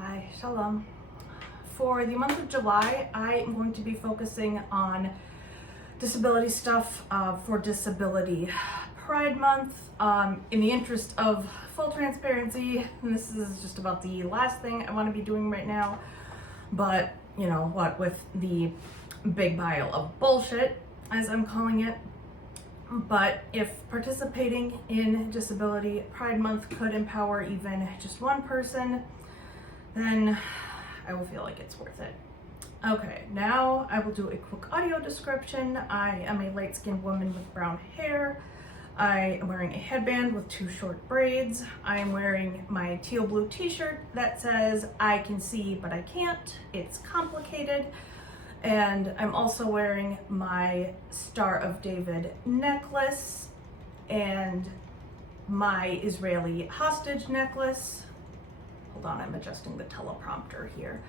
Hi, shalom. For the month of July, I am going to be focusing on disability stuff for Disability Pride Month. In the interest of full transparency, and this is just about the last thing I want to be doing right now, but you know what, with the big pile of bullshit, as I'm calling it. But if participating in Disability Pride Month could empower even just one person, then I will feel like it's worth it. Okay, now I will do a quick audio description. I am a light-skinned woman with brown hair. I am wearing a headband with 2 short braids. I am wearing my teal blue t-shirt that says, "I can see, but I can't. It's complicated." And I'm also wearing my Star of David necklace and my Israeli hostage necklace. Hold on, I'm adjusting the teleprompter here.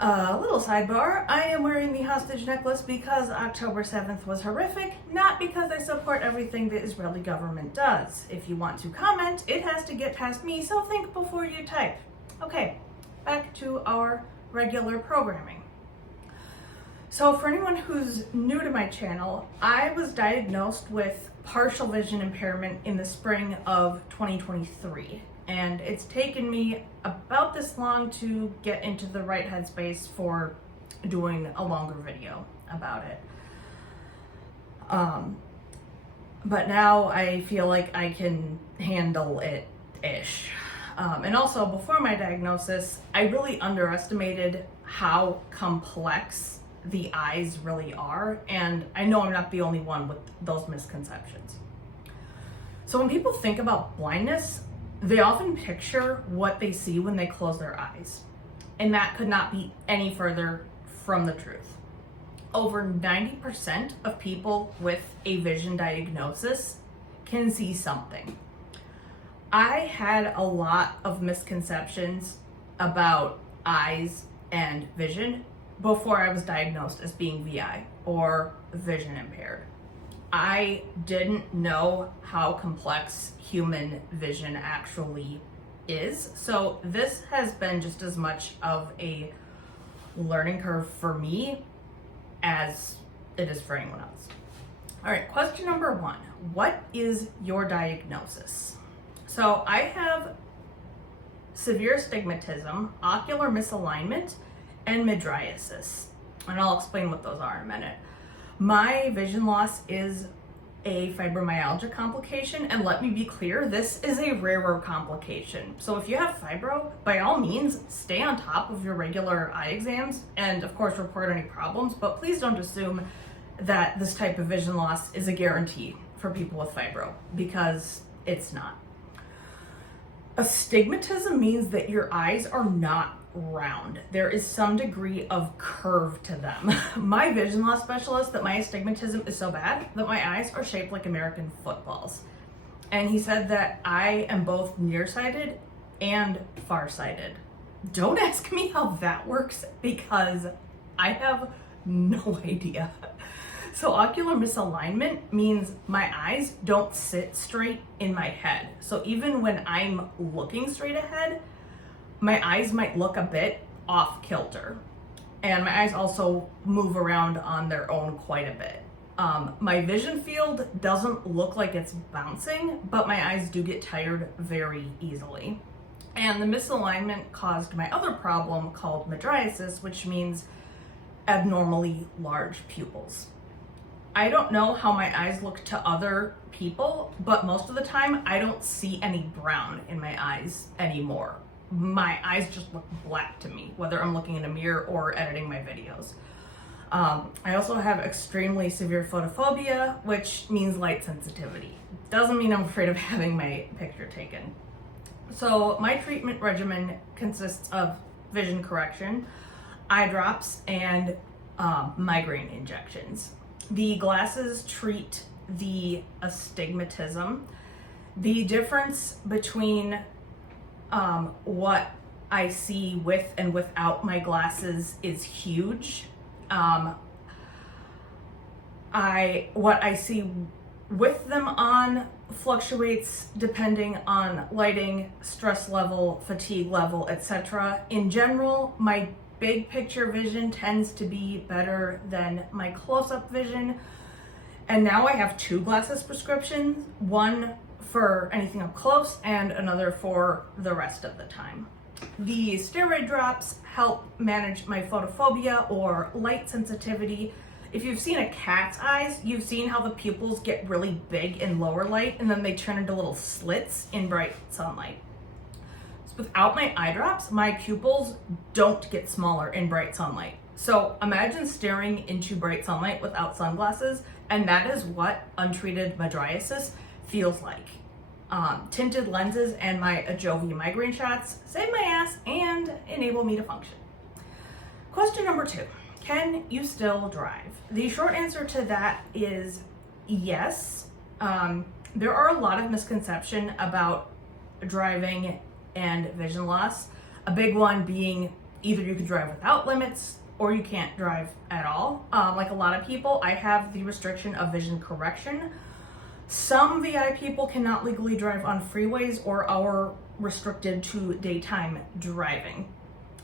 A little sidebar, I am wearing the hostage necklace because October 7th was horrific, not because I support everything the Israeli government does. If you want to comment, it has to get past me, so think before you type. Okay, back to our regular programming. So for anyone who's new to my channel, I was diagnosed with partial vision impairment in the spring of 2023. And it's taken me about this long to get into the right headspace for doing a longer video about it. But now I feel like I can handle it-ish. And also, before my diagnosis, I really underestimated how complex the eyes really are, and I know I'm not the only one with those misconceptions. So when people think about blindness, they often picture what they see when they close their eyes, and that could not be any further from the truth. Over 90% of people with a vision diagnosis can see something. I had a lot of misconceptions about eyes and vision before I was diagnosed as being VI or vision impaired. I didn't know how complex human vision actually is, so this has been just as much of a learning curve for me as it is for anyone else. All right, question number 1. What is your diagnosis? So I have severe astigmatism, ocular misalignment, and mydriasis, and I'll explain what those are in a minute. My vision loss is a fibromyalgia complication, and let me be clear, this is a rarer complication. So if you have fibro, by all means, stay on top of your regular eye exams and of course report any problems, but please don't assume that this type of vision loss is a guarantee for people with fibro, because it's not. Astigmatism means that your eyes are not round. There is some degree of curve to them. My vision loss specialist that my astigmatism is so bad that my eyes are shaped like American footballs. And he said that I am both nearsighted and farsighted. Don't ask me how that works because I have no idea. So ocular misalignment means my eyes don't sit straight in my head. So even when I'm looking straight ahead, my eyes might look a bit off kilter. And my eyes also move around on their own quite a bit. My vision field doesn't look like it's bouncing, but my eyes do get tired very easily. And the misalignment caused my other problem called mydriasis, which means abnormally large pupils. I don't know how my eyes look to other people, but most of the time I don't see any brown in my eyes anymore. My eyes just look black to me, whether I'm looking in a mirror or editing my videos. I also have extremely severe photophobia, which means light sensitivity. Doesn't mean I'm afraid of having my picture taken. So my treatment regimen consists of vision correction, eye drops, and migraine injections. The glasses treat the astigmatism. The difference between what I see with and without my glasses is huge. What I see with them on fluctuates depending on lighting, stress level, fatigue level, etc. In general, my big picture vision tends to be better than my close-up vision. And now I have 2 glasses prescriptions, one for anything up close and another for the rest of the time. The steroid drops help manage my photophobia or light sensitivity. If you've seen a cat's eyes, you've seen how the pupils get really big in lower light and then they turn into little slits in bright sunlight. So without my eye drops, my pupils don't get smaller in bright sunlight. So imagine staring into bright sunlight without sunglasses, and that is what untreated mydriasis feels like. Tinted lenses and my Ajovy migraine shots save my ass and enable me to function. Question number 2. Can you still drive? The short answer to that is yes. There are a lot of misconceptions about driving and vision loss. A big one being either you can drive without limits or you can't drive at all. Like a lot of people, I have the restriction of vision correction. Some VI people cannot legally drive on freeways or are restricted to daytime driving.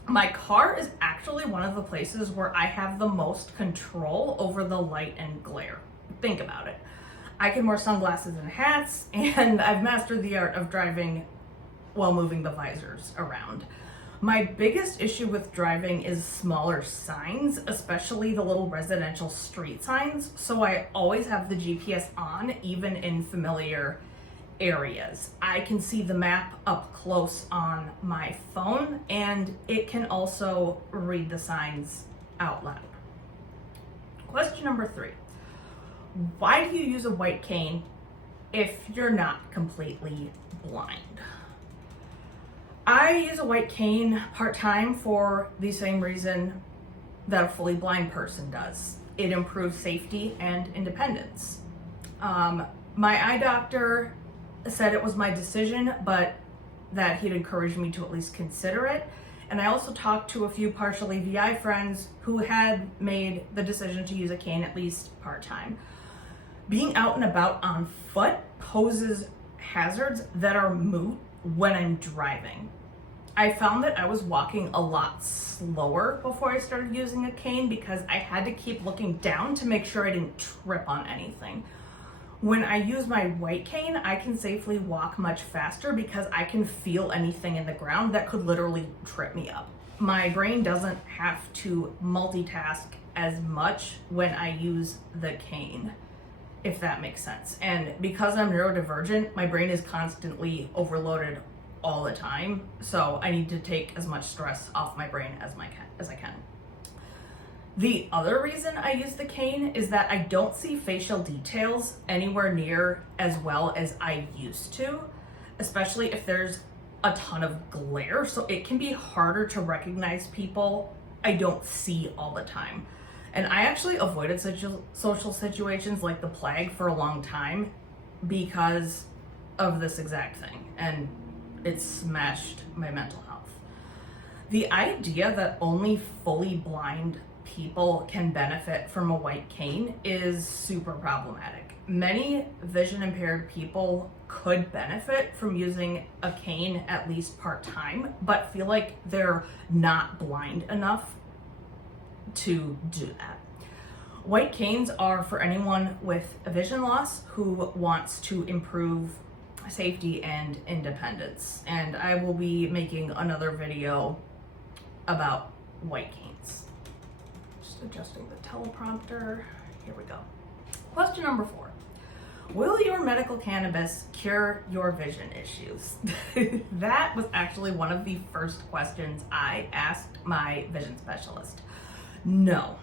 My car is actually one of the places where I have the most control over the light and glare. Think about it. I can wear sunglasses and hats, and I've mastered the art of driving while moving the visors around. My biggest issue with driving is smaller signs, especially the little residential street signs. So I always have the GPS on, even in familiar areas. I can see the map up close on my phone, and it can also read the signs out loud. Question number 3. Why do you use a white cane if you're not completely blind? I use a white cane part-time for the same reason that a fully blind person does. It improves safety and independence. My eye doctor said it was my decision, but that he'd encourage me to at least consider it. And I also talked to a few partially VI friends who had made the decision to use a cane at least part-time. Being out and about on foot poses hazards that are moot when I'm driving. I found that I was walking a lot slower before I started using a cane because I had to keep looking down to make sure I didn't trip on anything. When I use my white cane, I can safely walk much faster because I can feel anything in the ground that could literally trip me up. My brain doesn't have to multitask as much when I use the cane, if that makes sense. And because I'm neurodivergent, my brain is constantly overloaded all the time. So I need to take as much stress off my brain as I can. The other reason I use the cane is that I don't see facial details anywhere near as well as I used to, especially if there's a ton of glare. So it can be harder to recognize people I don't see all the time. And I actually avoided social situations like the plague for a long time because of this exact thing. And it smashed my mental health. The idea that only fully blind people can benefit from a white cane is super problematic. Many vision impaired people could benefit from using a cane at least part-time, but feel like they're not blind enough to do that. White canes are for anyone with a vision loss who wants to improve safety and independence. And I will be making another video about white canes. Just adjusting the teleprompter. Here we go. Question number 4. Will your medical cannabis cure your vision issues? That was actually one of the first questions I asked my vision specialist. No,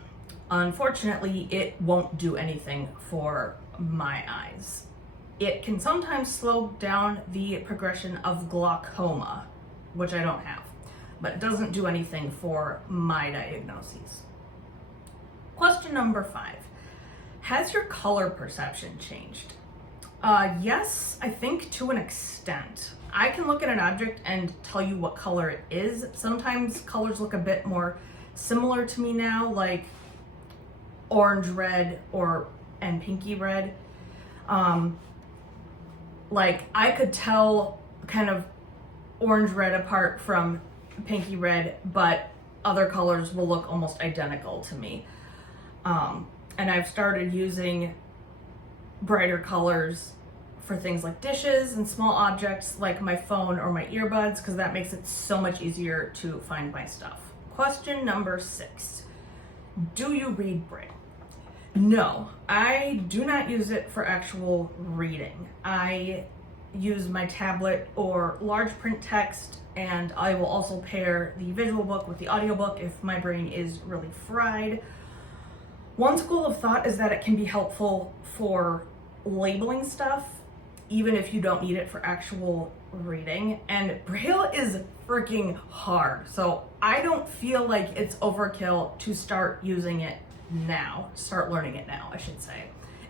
unfortunately, it won't do anything for my eyes. It can sometimes slow down the progression of glaucoma, which I don't have, but it doesn't do anything for my diagnoses. Question number 5. Has your color perception changed? Yes, I think to an extent. I can look at an object and tell you what color it is. Sometimes colors look a bit more similar to me now, like orange red and pinky red. Like, I could tell kind of orange red apart from pinky red, but other colors will look almost identical to me. And I've started using brighter colors for things like dishes and small objects like my phone or my earbuds, because that makes it so much easier to find my stuff. Question number 6. Do you read Braille? No, I do not use it for actual reading. I use my tablet or large print text, and I will also pair the visual book with the audiobook if my brain is really fried. One school of thought is that it can be helpful for labeling stuff, even if you don't need it for actual reading. And Braille is freaking hard, so I don't feel like it's overkill to start using it now, start learning it now, I should say.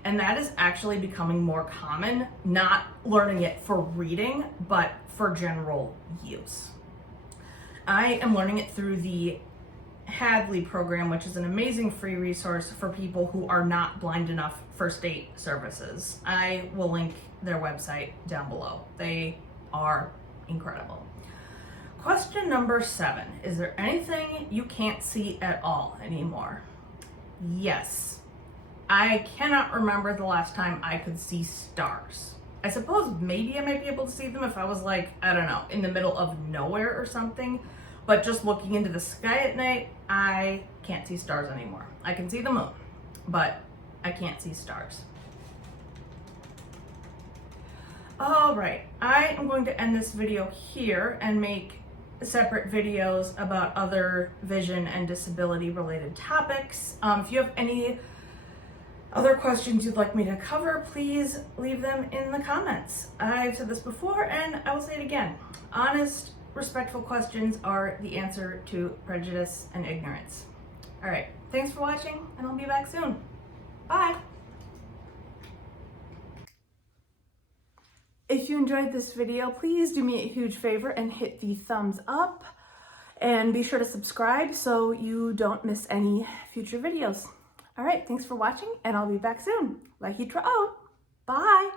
And that is actually becoming more common, not learning it for reading, but for general use. I am learning it through the Hadley Program, which is an amazing free resource for people who are not blind enough for state services. I will link their website down below. They are incredible. Question number 7. Is there anything you can't see at all anymore? Yes. I cannot remember the last time I could see stars. I suppose maybe I might be able to see them if I was like, I don't know, in the middle of nowhere or something. But just looking into the sky at night, I can't see stars anymore. I can see the moon, but I can't see stars. All right, I am going to end this video here and make separate videos about other vision and disability related topics. If you have any other questions you'd like me to cover, please leave them in the comments. I've said this before and I will say it again. Honest, respectful questions are the answer to prejudice and ignorance. All right, thanks for watching, and I'll be back soon. Bye. If you enjoyed this video, please do me a huge favor and hit the thumbs up, and be sure to subscribe so you don't miss any future videos. All right, thanks for watching, and I'll be back soon. Bye.